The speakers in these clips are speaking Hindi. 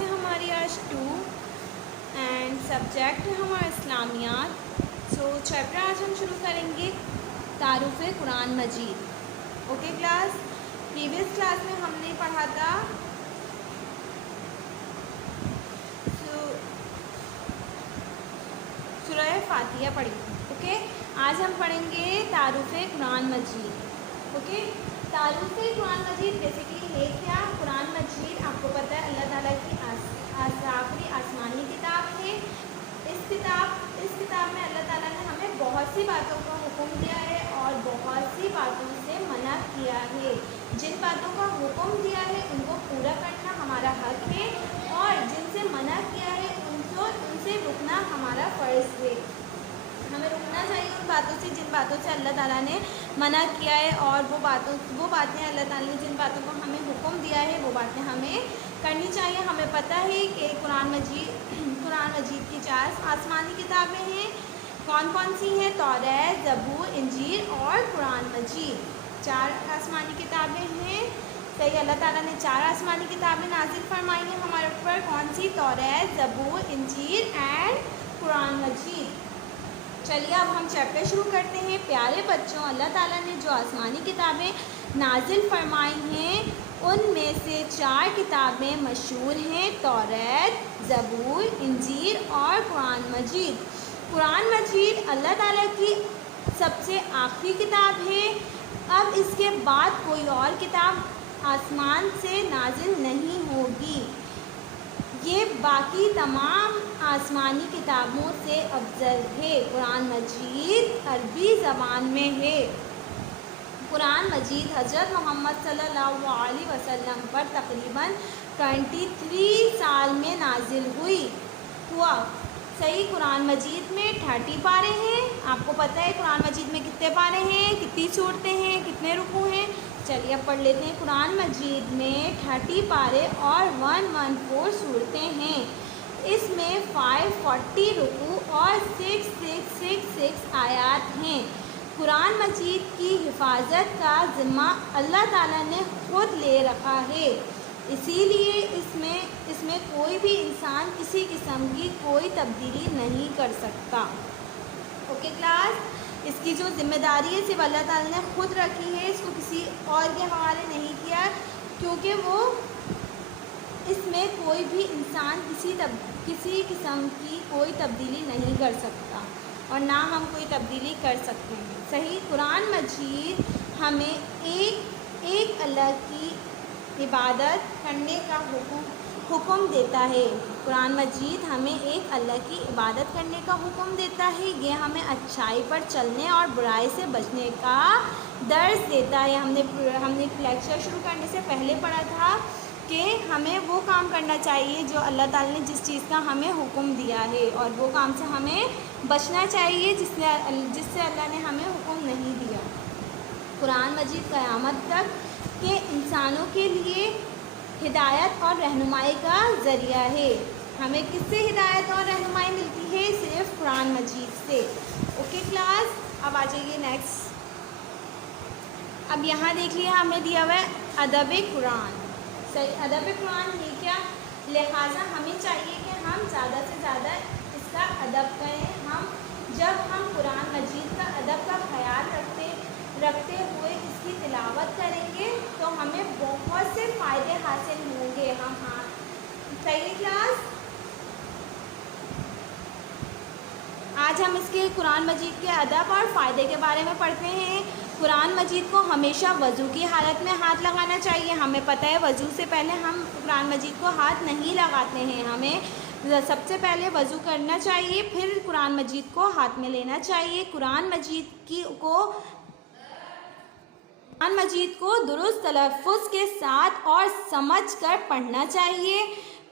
है हमारी आज 2 एंड सब्जेक्ट है हमारा इस्लामियात। सो चैप्टर आज हम शुरू करेंगे तारुफ़ कुरान मजीद। ओके क्लास, प्रीवियस क्लास में हमने पढ़ा था सूरह फातिहा पढ़ी। ओके, आज हम पढ़ेंगे तारुफ़ कुरान मजीद। ओके, तारुफ़ कुरान मजीद बेसिकली है क्या? कुरान मजीद आपको पता है अल्लाह ताला की आखिरी आसमानी किताब है। इस किताब में अल्लाह ताला ने हमें बहुत सी बातों का हुक्म दिया है और बहुत सी बातों से मना किया है। जिन बातों का हुक्म दिया है उनको पूरा करना हमारा हक है और जिनसे मना किया है उनसे रुकना हमारा फ़र्ज़ है। हमें रुकना चाहिए उन बातों से जिन बातों से अल्लाह ताला ने मना किया है, और वो बातें अल्लाह ताला ने जिन बातों को हमें हुक्म दिया है वो बातें हमें करनी चाहिए। हमें पता है कि कुरान मजीद की 4 आसमानी किताबें हैं। कौन कौन सी हैं? तौरात, ज़बूर, इंजील और कुरान मजीद। 4 आसमानी किताबें हैं। सही, अल्लाह ताला ने 4 आसमानी किताबें नाजिल फरमाई हैं हमारे ऊपर। कौन सी? तौरात, ज़बूर, इंजील एंड कुरान मजीद। चलिए अब हम चैप्टर शुरू करते हैं। प्यारे बच्चों, अल्लाह ताला ने जो आसमानी किताबें नाजिल फरमाई हैं उनमें से 4 किताबें मशहूर हैं, तौरात, ज़बूर, इंजील और कुरान मजीद। कुरान मजीद अल्लाह ताला की सबसे आखिरी किताब है। अब इसके बाद कोई और किताब आसमान से नाजिल नहीं होगी। ये बाकी तमाम आसमानी किताबों से अफजल है। कुरान मजीद अरबी ज़बान में है। कुरान मजीद हज़रत मोहम्मद सल्लल्लाहु अलैहि वसल्लम पर तकरीबन 23 साल में नाजिल हुआ। सही, कुरान मजीद में 30 पारे हैं। आपको पता है कुरान मजीद में कितने पारे हैं, कितनी सूरतें हैं, कितने रुकू हैं? चलिए अब पढ़ लेते हैं। कुरान मजीद में 30 पारे और 114 सूरतें हैं। इसमें 540 रुकू और 6666 आयात हैं। कुरान मजीद की हिफाजत का ज़िम्मा अल्लाह ताला ने खुद ले रखा है, इसीलिए इसमें कोई भी इंसान किसी किस्म की कोई तब्दीली नहीं कर सकता। ओके क्लास, इसकी जो ज़िम्मेदारी है सिर्फ अल्लाह ताला ने खुद रखी है, इसको किसी और के हवाले नहीं किया, क्योंकि वो इसमें कोई भी इंसान किसी किस्म की कोई तब्दीली नहीं कर सकता और ना हम कोई तब्दीली कर सकते हैं। सही, कुरान मजीद हमें एक अल्लाह की इबादत करने का हुक्म देता है। कुरान मजीद हमें एक अल्लाह की इबादत करने का हुक्म देता है। ये हमें अच्छाई पर चलने और बुराई से बचने का दर्स देता है। हमने लेक्चर शुरू करने से पहले पढ़ा था कि हमें वो काम करना चाहिए जो अल्लाह ताला ने जिस चीज़ का हमें हुक्म दिया है, और वो काम से हमें बचना चाहिए जिससे अल्लाह ने हमें हुक्म नहीं दिया। कुरान मजीद क़यामत तक के इंसानों के लिए हिदायत और रहनुमाई का ज़रिया है। हमें किससे हिदायत और रहनुमाई मिलती है? सिर्फ कुरान मजीद से। ओके क्लास, अब आ जाइए नेक्स्ट। अब यहाँ देख लिया हमें दिया हुआ है अदब कुरान। सही, अदब कुरान है क्या? लिहाजा हमें चाहिए कि हम ज़्यादा से ज़्यादा इसका अदब करें। जब हम कुरान मजीद का अदब का ख्याल रखते हुए इसकी तिलावत करेंगे तो हमें बहुत से फ़ायदे हासिल होंगे। सही क्लास, आज हम इसके कुरान मजीद के अदब और फ़ायदे के बारे में पढ़ते हैं। कुरान मजीद को हमेशा वज़ू की हालत में हाथ लगाना चाहिए। हमें पता है वज़ू से पहले हम कुरान मजीद को हाथ नहीं लगाते हैं। हमें सबसे पहले वज़ू करना चाहिए, फिर कुरान मजीद को हाथ में लेना चाहिए। कुरान मजीद को दुरुस्त तलफ़्फ़ुज़ के साथ और समझ कर पढ़ना चाहिए।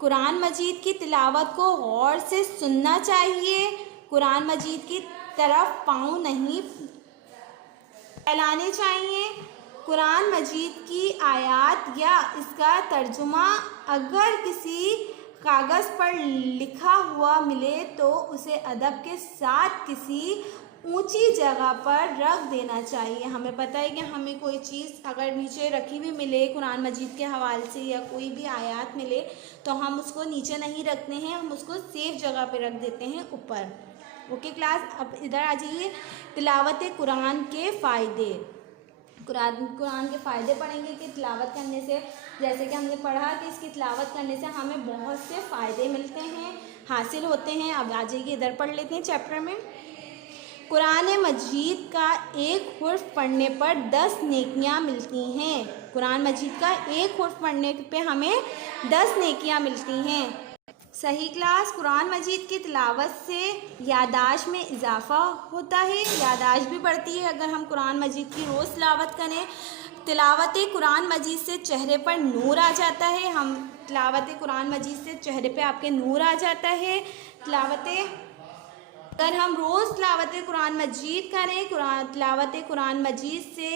कुरान मजीद की तिलावत को गौर से सुनना चाहिए। कुरान मजीद की तरफ पाँव नहीं फैलाने चाहिए। कुरान मजीद की आयत या इसका तर्जुमा अगर किसी कागज़ पर लिखा हुआ मिले तो उसे अदब के साथ किसी ऊंची जगह पर रख देना चाहिए। हमें पता है कि हमें कोई चीज़ अगर नीचे रखी हुई मिले कुरान मजीद के हवाले से या कोई भी आयत मिले तो हम उसको नीचे नहीं रखते हैं, हम उसको सेफ जगह पे रख देते हैं ऊपर। ओके क्लास, अब इधर आ जाइए। तिलावत कुरान के फ़ायदे। कुरान के फ़ायदे पढ़ेंगे कि तिलावत करने से, जैसे कि हमने पढ़ा कि इसकी तिलावत करने से हमें बहुत से फ़ायदे मिलते हैं, हासिल होते हैं। अब आ जाइए इधर पढ़ लेते हैं चैप्टर में। कुरान मजीद का एक हुर्फ पढ़ने पर 10 नेकियां मिलती हैं। कुरान मजीद का एक हुर्फ पढ़ने पे हमें 10 नेकियां मिलती हैं। सही क्लास, कुरान मजीद की तिलावत से यादाश्त में इजाफ़ा होता है, यादाश्त भी बढ़ती है अगर हम कुरान मजीद की रोज़ तिलावत करें। तिलावत कुरान मजीद से चेहरे पर नूर आ जाता है। हम तिलावत कुरान मजीद से चेहरे पे आपके नूर आ जाता है। अगर हम रोज़ तिलावत कुरान मजीद करें, तिलावत कुरान मजीद से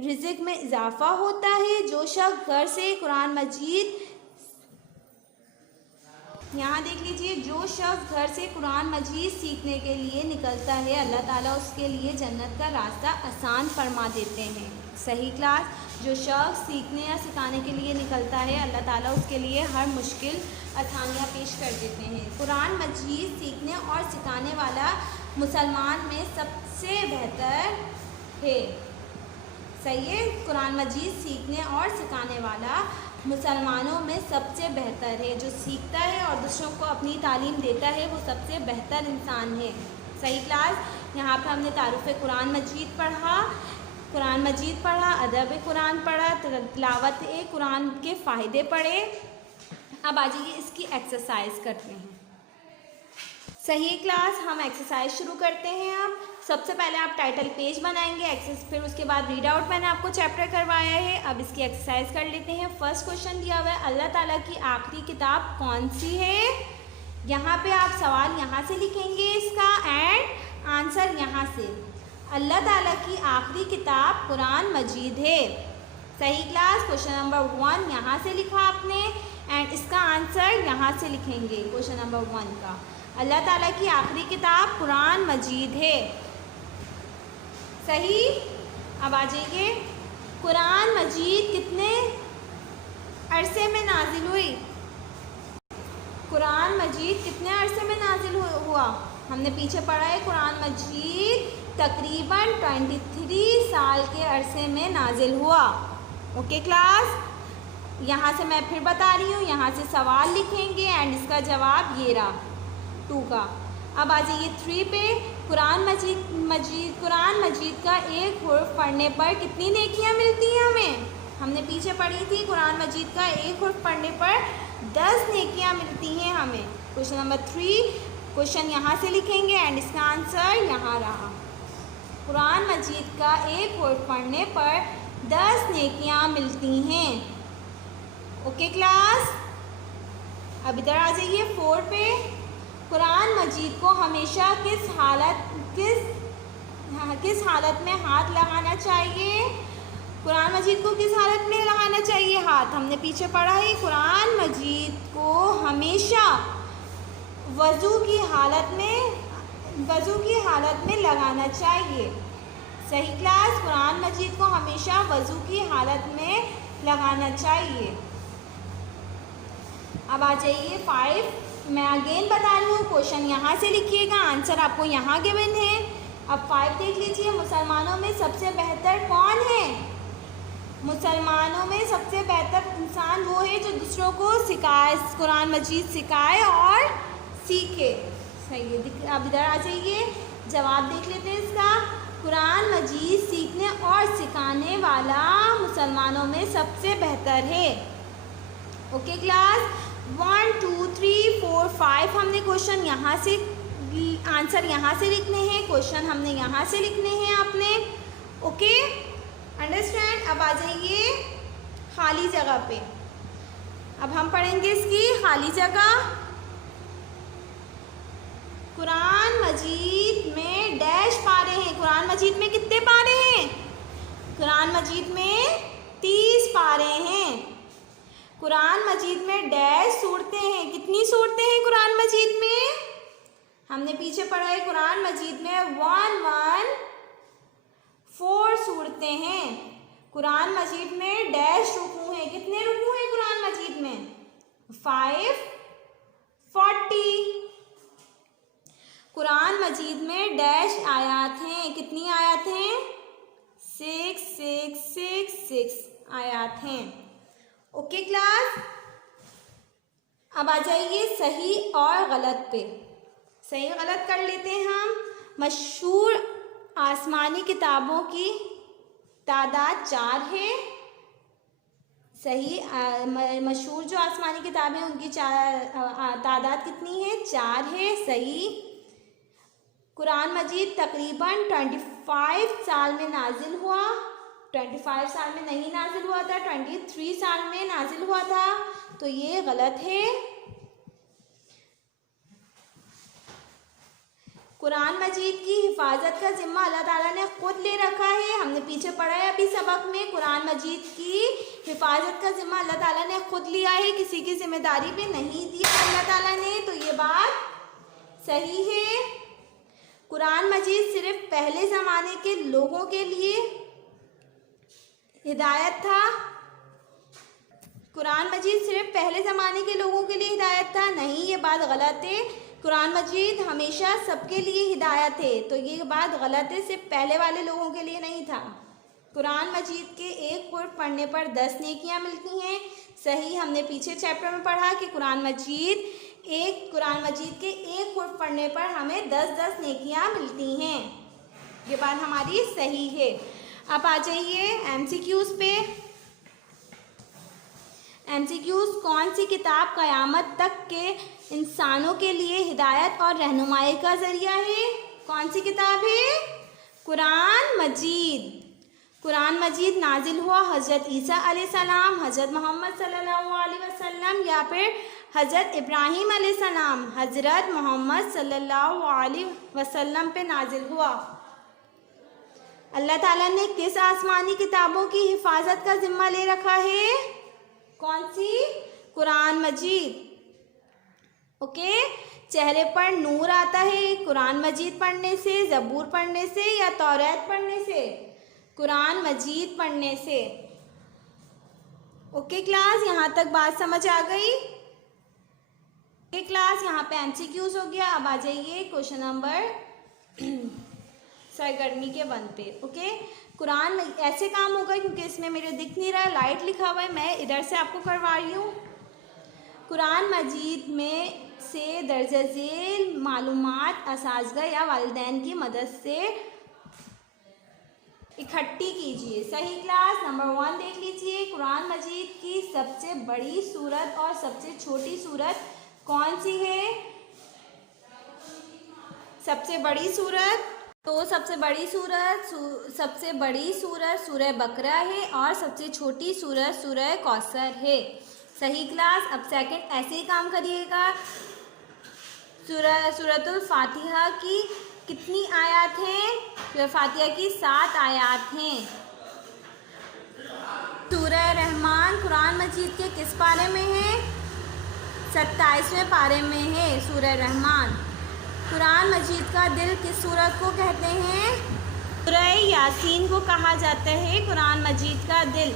रिज़्क में इजाफ़ा होता है। जो शख्स घर से कुरान मजीद, यहाँ देख लीजिए, जो शख्स घर से कुरान मजीद सीखने के लिए निकलता है अल्लाह ताला उसके लिए जन्नत का रास्ता आसान फरमा देते हैं। सही क्लास, जो शख्स सीखने या सिखाने के लिए निकलता है अल्लाह ताला उसके लिए हर मुश्किल आसानियाँ पेश कर देते हैं। कुरान मजीद सीखने और सिखाने वाला मुसलमान में सबसे बेहतर है। सही है, कुरान मजीद सीखने और सिखाने वाला मुसलमानों में सबसे बेहतर है। जो सीखता है और दूसरों को अपनी तालीम देता है वो सबसे बेहतर इंसान है। सही क्लास, यहाँ पे हमने तारुफ़ कुरान मजीद पढ़ा, कुरान मजीद पढ़ा, अदब कुरान पढ़ा, तिलावत कुरान के फ़ायदे पढ़े। अब आ जाइए इसकी एक्सरसाइज करते हैं। सही क्लास, हम एक्सरसाइज शुरू करते हैं। अब सबसे पहले आप टाइटल पेज बनाएंगे, फिर उसके बाद रीड आउट मैंने आपको चैप्टर करवाया है। अब इसकी एक्सरसाइज कर लेते हैं। फर्स्ट क्वेश्चन दिया हुआ है, अल्लाह ताला की आखिरी किताब कौन सी है। यहाँ पे आप सवाल यहाँ से लिखेंगे इसका एंड आंसर यहाँ से। अल्लाह ताला की आखिरी किताब कुरान मजीद है। सही क्लास, क्वेश्चन नंबर 1 यहाँ से लिखा आपने एंड इसका आंसर यहाँ से लिखेंगे। क्वेश्चन नंबर 1 का, अल्लाह ताला की आखिरी किताब कुरान मजीद है। सही। अब आ जाइए, कुरान मजीद कितने अरसे में नाजिल हुई। कुरान मजीद कितने अरसे में नाजिल हुआ। हमने पीछे पढ़ा है कुरान मजीद तकरीबन 23 साल के अरसे में नाजिल हुआ। ओके क्लास, यहाँ से मैं फिर बता रही हूँ, यहाँ से सवाल लिखेंगे एंड इसका जवाब ये रहा 2 का। अब आ जाइए 3 पे, कुरान मजीद का एक हुर्फ पढ़ने पर कितनी नेकियां मिलती हैं हमें। हमने पीछे पढ़ी थी कुरान मजीद का एक हुर्फ पढ़ने पर 10 नेकियां मिलती हैं हमें। क्वेश्चन नंबर 3, क्वेश्चन यहाँ से लिखेंगे एंड इसका आंसर यहाँ रहा। कुरान मजीद का एक हुर्फ पढ़ने पर 10 नेकियां मिलती हैं। ओके क्लास, अब इधर आ जाइए 4 पे, कुरान मजीद को हमेशा किस हालत में हाथ लगाना चाहिए। कुरान मजीद को किस हालत में लगाना चाहिए हाथ। हमने पीछे पढ़ा है कुरान मजीद को हमेशा वज़ू की हालत में लगाना चाहिए। सही क्लास, कुरान मजीद को हमेशा वज़ू की हालत में लगाना चाहिए। अब आ जाइए 5, मैं अगेन बता रही हूँ, क्वेश्चन यहाँ से लिखिएगा, आंसर आपको यहाँ गिवन है। अब 5 देख लीजिए, मुसलमानों में सबसे बेहतर कौन है। मुसलमानों में सबसे बेहतर इंसान वो है जो दूसरों को सिखाए, कुरान मजीद सिखाए और सीखे। सही है। अब इधर आ जाइए, जवाब देख लेते हैं इसका। कुरान मजीद सीखने और सिखाने वाला मुसलमानों में सबसे बेहतर है। ओके क्लास, 1 2 3 4 5 हमने क्वेश्चन यहाँ से, आंसर यहाँ से लिखने हैं, क्वेश्चन हमने यहाँ से लिखने हैं आपने। Okay, understand. अब आ जाइए खाली जगह पे। अब हम पढ़ेंगे इसकी खाली जगह। कुरान मजीद में डैश पारे हैं। कुरान मजीद में कितने पारे हैं। कुरान मजीद में 30 पारे हैं। कुरान मजीद में डैश सूरतें हैं। कितनी सूरतें हैं कुरान मजीद में। हमने पीछे पढ़ा है कुरान मजीद में 114 सूरतें हैं। कुरान मजीद में डैश रुकू हैं। कितने रुकू हैं कुरान मजीद में? 540। कुरान मजीद में डैश आयात हैं। कितनी आयात हैं? 6 आयात हैं। ओके क्लास, अब आ जाइए सही और गलत पे। सही गलत कर लेते हैं हम। मशहूर आसमानी किताबों की तादाद 4 है। सही, मशहूर जो आसमानी किताबें हैं उनकी तादाद कितनी है? 4 है। सही। कुरान मजीद तकरीबन 25 साल में नाजिल हुआ। 25 साल में नहीं नाजिल हुआ था, 23 साल में नाजिल हुआ था, तो ये गलत है। कुरान मजीद की हिफाजत का जिम्मा अल्लाह ताला ने खुद ले रखा है। हमने पीछे पढ़ा है अभी सबक में, कुरान मजीद की हिफाजत का जिम्मा अल्लाह ताला ने खुद लिया है, किसी की जिम्मेदारी पे नहीं दिया अल्लाह ताला ने, तो ये बात सही है। कुरान मजीद सिर्फ पहले ज़माने के लोगों के लिए हिदायत था। कुरान मजीद सिर्फ पहले ज़माने के लोगों के लिए हिदायत था, नहीं, ये बात गलत है। कुरान मजीद हमेशा सबके लिए हिदायत है, तो ये बात गलत है, सिर्फ पहले वाले लोगों के लिए नहीं था। कुरान मजीद के एक हुर्फ पढ़ने पर 10 नेकियां मिलती हैं। सही, हमने पीछे चैप्टर में पढ़ा कि कुरान मजीद के एक हुर्फ पढ़ने पर हमें 10-10 नेकियां मिलती हैं। ये बात हमारी सही है। अब आ जाइए MCQs पे। MCQs, कौन सी किताब क़यामत तक के इंसानों के लिए हिदायत और रहनुमाई का ज़रिया है? कौन सी किताब है? कुरान मजीद। कुरान मजीद नाजिल हुआ हज़रत ईसा अलैहिस्सलाम, हज़रत मोहम्मद सल्लल्लाहु अलैहि वसल्लम या फिर हज़रत इब्राहीम अलैहिस्सलाम, हज़रत मोहम्मद सल्लल्लाहु अलैहि वसल्लम पे नाजिल हुआ। अल्लाह ताला ने किस आसमानी किताबों की हिफाजत का जिम्मा ले रखा है? कौन सी? कुरान मजीद। ओके, चेहरे पर नूर आता है कुरान मजीद पढ़ने से, ज़बूर पढ़ने से या तौरात पढ़ने से? कुरान मजीद पढ़ने से। ओके क्लास, यहाँ तक बात समझ आ गई? ओके क्लास, यहाँ पे MCQs हो गया। अब आ जाइए क्वेश्चन नंबर सरगर्मी के 1 पे। ओके, कुरान ऐसे काम होगा क्योंकि इसमें मेरे दिख नहीं रहा है, लाइट लिखा हुआ है, मैं इधर से आपको करवा रही हूँ। कुरान मजीद में से दर्ज झेल मालूमात असातिज़ा या वालिदैन की मदद से इकट्ठी कीजिए। सही क्लास, नंबर 1 देख लीजिए। कुरान मजीद की सबसे बड़ी सूरत और सबसे छोटी सूरत कौन सी है? सबसे बड़ी सूरत, तो सबसे बड़ी सूरत सूरह बकरा है और सबसे छोटी सूरत सूरह कौसर है। सही क्लास। अब सेकंड ऐसे ही काम करिएगा। सूरतुल फातिहा की कितनी आयत हैं? सूरह फातिहा की 7 आयत हैं। सूरह रहमान कुरान मजीद के किस पारे में है? 27वें पारे में है सूरह रहमान। कुरान मजीद का दिल किस सूरत को कहते हैं? सूरह यासीन को कहा जाता है कुरान मजीद का दिल।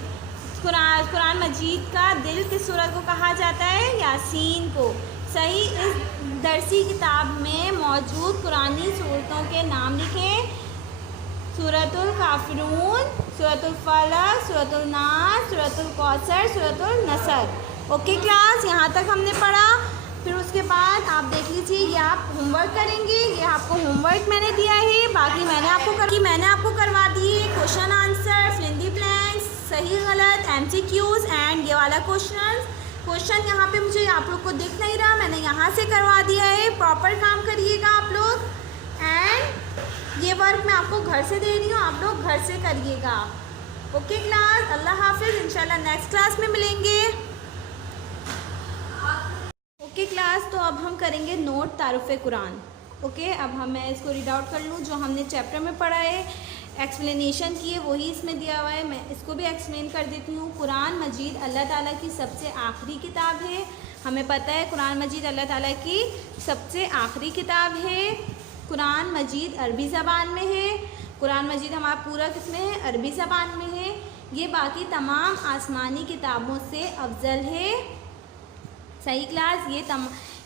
कुरान मजीद का दिल किस सूरत को कहा जाता है? यासीन को। सही। इस दरसी किताब में मौजूद कुरानी सूरतों के नाम लिखें। सूरतुल काफिरून, सूरतुल फलक, सूरतुल नास, सूरतुल कौसर, सूरतुल नसर। ओके क्लास, यहाँ तक हमने पढ़ा। फिर उसके बाद आप देख लीजिए, ये आप होमवर्क करेंगे। ये आपको होमवर्क मैंने दिया है, बाकी मैंने आपको करवा दिए question answer, fill in the blanks, सही गलत, MCQs एंड ये वाला क्वेश्चन यहाँ पे मुझे आप लोग को दिख नहीं रहा, मैंने यहाँ से करवा दिया है। प्रॉपर काम करिएगा आप लोग। एंड ये वर्क मैं आपको घर से दे रही हूँ, आप लोग घर से करिएगा। ओके क्लास, अल्लाह हाफिज़, इंशाल्लाह नेक्स्ट क्लास में मिलेंगे। ओके क्लास, तो अब हम करेंगे नोट तारुफ़े कुरान। ओके, अब मैं इसको रीड आउट कर लूँ। जो हमने चैप्टर में पढ़ा है, एक्सप्लेनेशन की है, वही इसमें दिया हुआ है। मैं इसको भी एक्सप्लेन कर देती हूँ। कुरान मजीद अल्लाह ताला की सबसे आखिरी किताब है। हमें पता है कुरान मजीद अल्लाह ताला की सबसे आखिरी किताब है। कुरान मजीद अरबी ज़बान में है। कुरान मजीद हमारा पूरा किस में है? अरबी ज़बान में है। ये बाकी तमाम आसमानी किताबों से अफजल है। सही क्लास,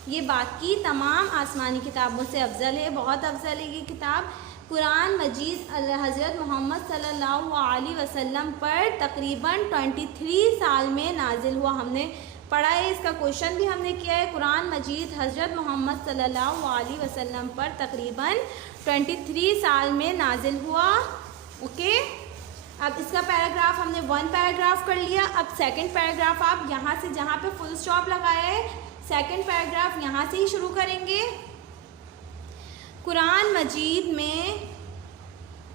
ये बाकी तमाम आसमानी किताबों से अफजल है, बहुत अफजल है ये किताब। कुरान मजीद हज़रत मोहम्मद सल्लल्लाहु अलैहि वसल्लम पर तकरीबन 23 साल में नाजिल हुआ। हमने पढ़ा है, इसका क्वेश्चन भी हमने किया है। कुरान मजीद हज़रत मोहम्मद सल्लल्लाहु अलैहि वसल्लम पर तकरीबन 23 साल में नाजिल हुआ। ओके, अब इसका पैराग्राफ हमने 1 पैराग्राफ कर लिया। अब सेकंड पैराग्राफ आप यहाँ से जहाँ पे फुल स्टॉप लगाया है, सेकंड पैराग्राफ यहाँ से ही शुरू करेंगे। कुरान मजीद में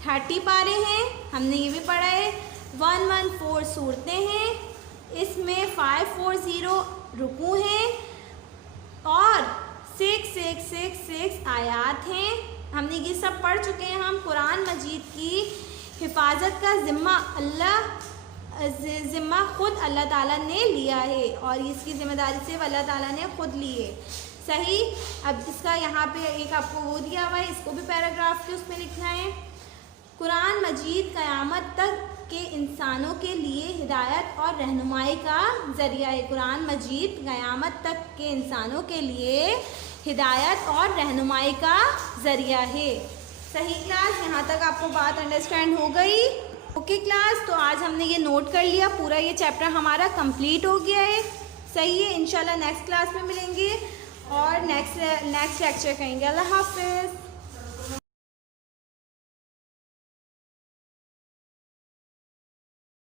30 पारे हैं, हमने ये भी पढ़ा है। 114 सूरतें हैं, इसमें 540 रुकू हैं और 6 आयात हैं। हमने ये सब पढ़ चुके हैं। हम कुरान मजीद की हिफाजत का ज़िम्मा खुद अल्लाह ताला ने लिया है और इसकी ज़िम्मेदारी सिर्फ अल्लाह ताला ने खुद ली है। सही, अब इसका यहाँ पे एक आपको वो दिया हुआ है, इसको भी पैराग्राफ के उसमें लिखना है। कुरान मजीद क़यामत तक के इंसानों के लिए हिदायत और रहनुमाई का ज़रिया है। कुरान मजीद क़यामत तक के इंसानों के लिए हिदायत और रहनुमाई का ज़रिया है। सही क्लास, यहाँ तक आपको बात अंडरस्टैंड हो गई? ओके क्लास, तो आज हमने ये नोट कर लिया, पूरा ये चैप्टर हमारा कंप्लीट हो गया है। सही है, इंशाल्लाह नेक्स्ट क्लास में मिलेंगे और नेक्स्ट लेक्चर करेंगे। अल्लाह हाफ़िज़।